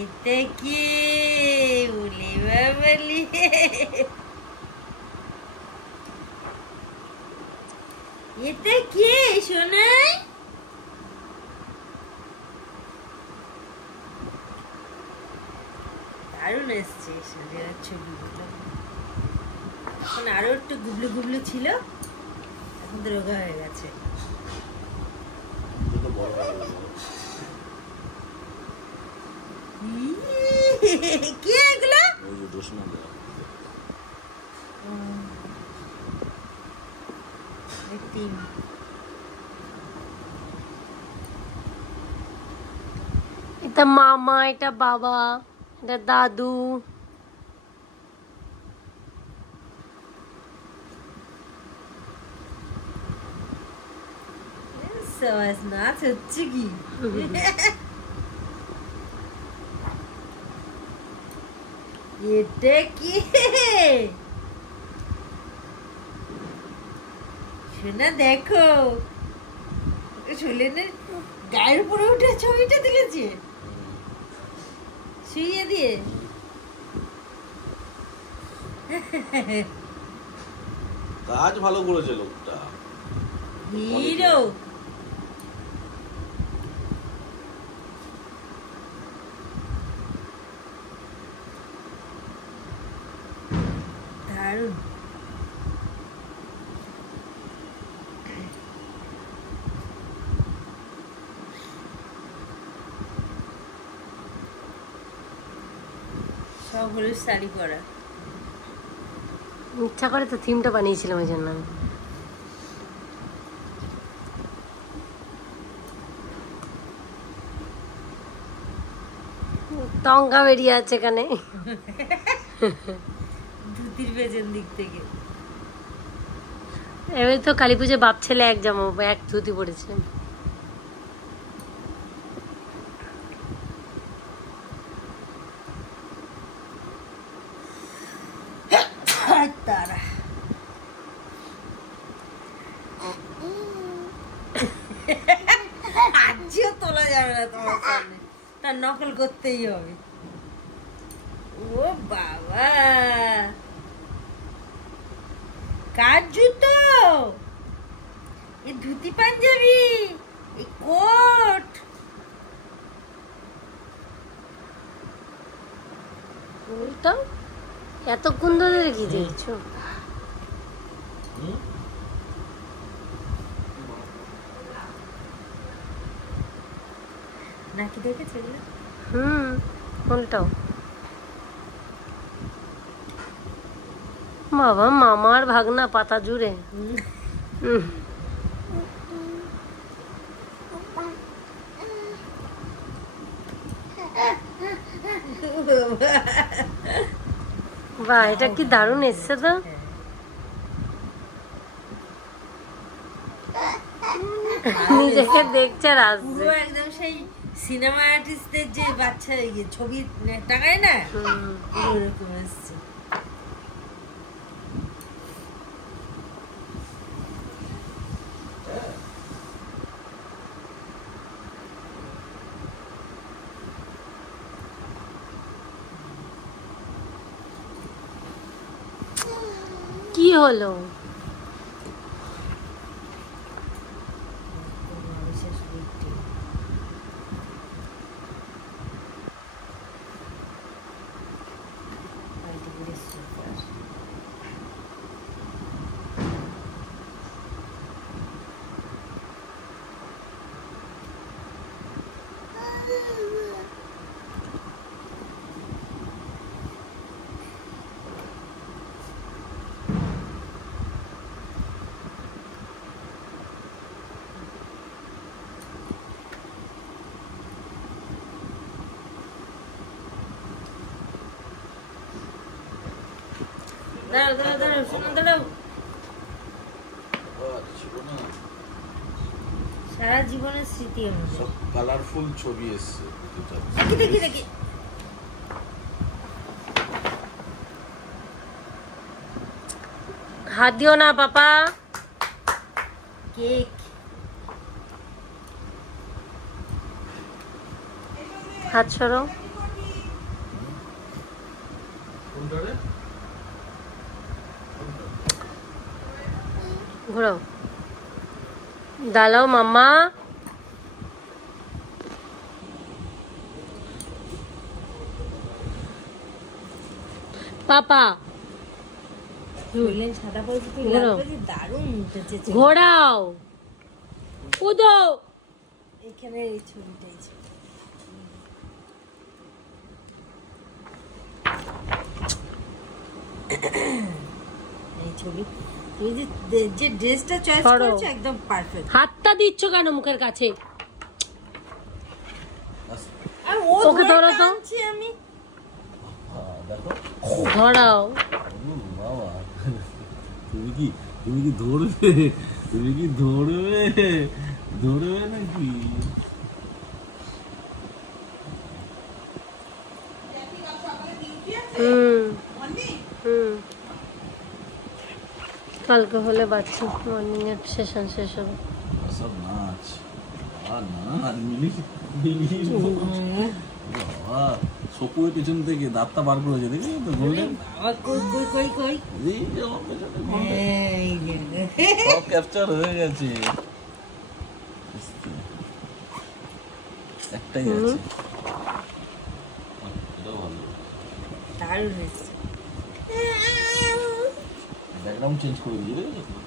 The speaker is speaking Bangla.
এটা কি বলি বাবলি এটা কি শোনাই দারুণ এসছে ছবিগুলো এখন আরো একটু গুবলু গুবলু ছিল এখন তো রোগা হয়ে গেছে কি এগুলো এটা মামা, এটা বাবা, এটা দাদু। নাচ হচ্ছে কি এটা কি শোনা দেখো শোলেনের গায়ের উপরে উঠে ছবিটা দেখেছে শুয়ে দিয়ে কাজ ভালো করেছে লোকটা হিরো দারুণ সব হলুদ শাড়ি পরা ইচ্ছা করে তো থিমটা বানিয়েছিলাম ওই জন্য আমি। টঙ্কা বেরিয়ে আছে এখানে ধুতির পেছন দিক থেকে এবার তো কালী পুজো বাপ ছেলে এক জামা এক ধুতি পড়েছে তারা আজও তোলা যাবে না তোমার সামনে তার নকল করতেই হবে ও বাবা কার জুতো এই ধুতি পাঞ্জাবি এই কোট ওইটা এতক্ষণ ধরে রেখে দিয়েছো নাকি দেখেছে কোনটাও বাবা মামার ভাগনা পাতা জুড়ে বাহ এটা কি দারুণ এসছে তো নিজেকে দেখছে আর আসছে একদম সেই সিনেমা আর্টিস্টদের যে বাচ্চা ছবি টাকায় না ওরকম এসছে কি হলো দাঁড়াও দাঁড়াও দাঁড়াও শোনো দাঁড়াও। ছিল না, সারা জীবনের স্মৃতি আমাদের। সব কালারফুল ছবি এসছে। দেখি দেখি দেখি। হাত দিও না পাপা। কেক হাত সরো। ঘোরাও, দাঁড়াও মাম্মা। পাপা বললেন সাদা পরে তুই লাল পরে দারুণ উঠেছে। ঘোরাও, কুদো। এখানে এই ছবিটাই ছিল। এই ছবি তুমি যে ড্রেসটা চয়েস সরো। করেছো একদম পারফেক্ট। হাতটা দিচ্ছ কেন মুখের কাছে? আর ও ওকে ধরে ধরো তো। টানছে আমি। ধরাও। বাবা, তুমি কি ধরবে? তুমি কি ধরবে? ধরবে নাকি? কালকে হলে বাচ্চা মর্নিং এর সেশন শেষ হবে। সব নাচ আর মিলি বাবা, সপুরের পেছন থেকে দাঁতটা বার করেছে, দেখি তো গোল্ডেন। আবার কই কই কই কই এই যে আমার পেছনে এই যে সব ক্যাপচার হয়ে গেছে, একটাই আছে। এটাও ভালো, দারুণ হয়েছে। ব্যাকগ্রাউন্ড চেঞ্জ করে দিয়ে দেখেছো তো?